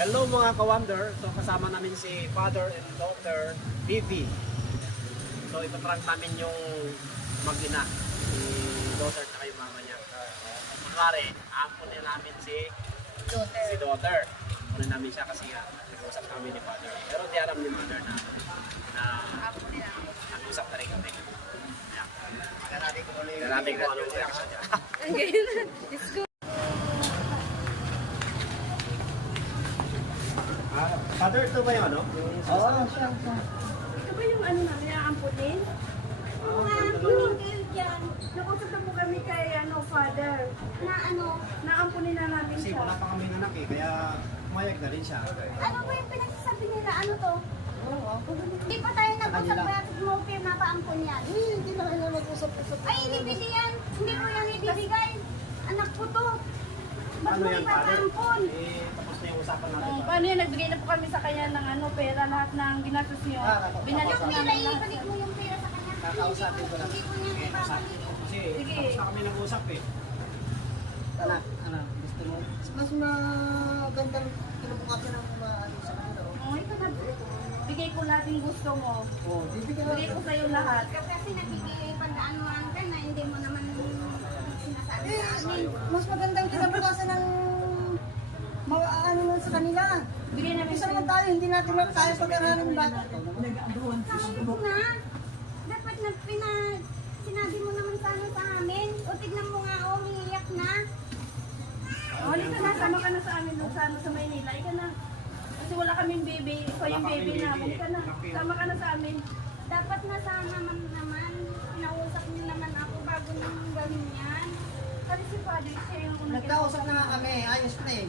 Hello mga ka-wonder. So kasama namin si father and daughter, Vivi. So ipaprank namin yung mag-ina, si daughter at yung mama niya. Makari, ampunin namin si daughter. Ampunin namin siya kasi nag-usap kami ni father. Pero di alam ni mother na nag-usap na rin kami. Tignan natin kung ano yung reaction niya. Let's go. Father, ito ba yung ano? Oo, siya. Ito ba yung ano namin, aampunin? Oo, aampunin kayo dyan. Nakusap na po kami kay father. Naampunin na namin Kasi siya. wala pa kami anak eh, kaya umayag na rin siya. Ano ba yung pinagsasabi nila? Ano to? Hindi pa tayo nag-usap kaya mo pinapaampon yan. Hindi na kayo mag-usap-usap. Ay, hindi pwede yan. Hindi ko yan ibibigay. Anak ko to. Ba't Ano mo yan, father? ipapaampon? Eh, tapos na yung usapan natin. Paano yan? Nagbigay na po kami sa kanya ng pera, lahat ng ginastos niyo. Binalik Yung pera, namin lahat. ibalik mo yung pera sa kanya. Kakausapin ko lang. Hindi ko yan ibabalik. Kasi Sige. tapos na kami nag-usap eh. Anak, gusto mo? Mas magandang kinubukasan ng maano sa kanila. Oh, ito na. Bigay ko lahat yung gusto mo. Oo, bibigyan Bigay ko sa'yo lahat. Kasi nagkikipagdaan mo lang ka na hindi mo naman sinasabi sa amin. mas magandang kinabukasan ng ano nun sa kanila. Bigay namin Isa sa'yo. naman tayo, hindi natin kaya pag-aralan ng bata. Sabi ko na, dapat sinabi mo naman sana sa amin. O tignan mo nga, umiiyak na. Oh, halika na. Sama ka na sa amin doon sa Maynila. Ika na. Kasi wala kaming baby. Ikaw yung baby namin. Ika na. Sama ka na sa amin. Dapat na sana naman, pinausap niyo naman ako bago nang gawin yan. Kasi si Father, siya yung Nagkausap na nga kami, ayos na eh.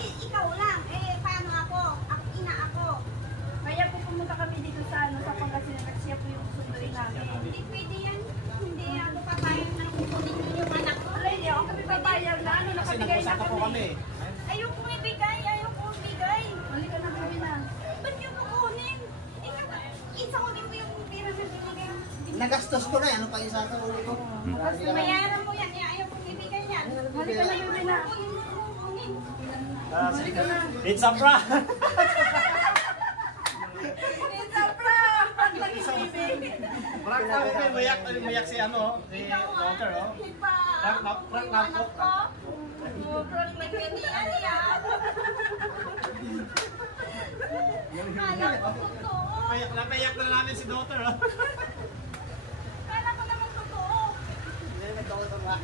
Ikaw lang, paano ako? Ina ako. Kaya po pumunta kami dito sa Pangasinan at siya po yung sunduin namin. Hindi pwede yan. Hindi ako papayag na kukunin niyo yung anak ko. Wala, hindi ako kami papayag na Kasi nakabigay na nag-usap ako kami. Ayoko ibigay, ayoko ibigay. Halika na baby na. Ba't yung kukunin? Ikaw, isakunin mo yung pera na binigay. Nagastos ko na eh, ano pa yung sasauli ko? Bayaran mo yan, ayoko ibigay yan. Halika na baby na. Kukunin mo, kukunin. Halika na. It's a prank! It's a prank! Prank lang yung baby. Prank na kami, mayak si daughter oh. Prank na po. Oh, prank lang yung Pwede yan yan. Kala ko totoo. Mayak na namin si daughter oh. Kala ko naman totoo. Hindi, nagkausap na.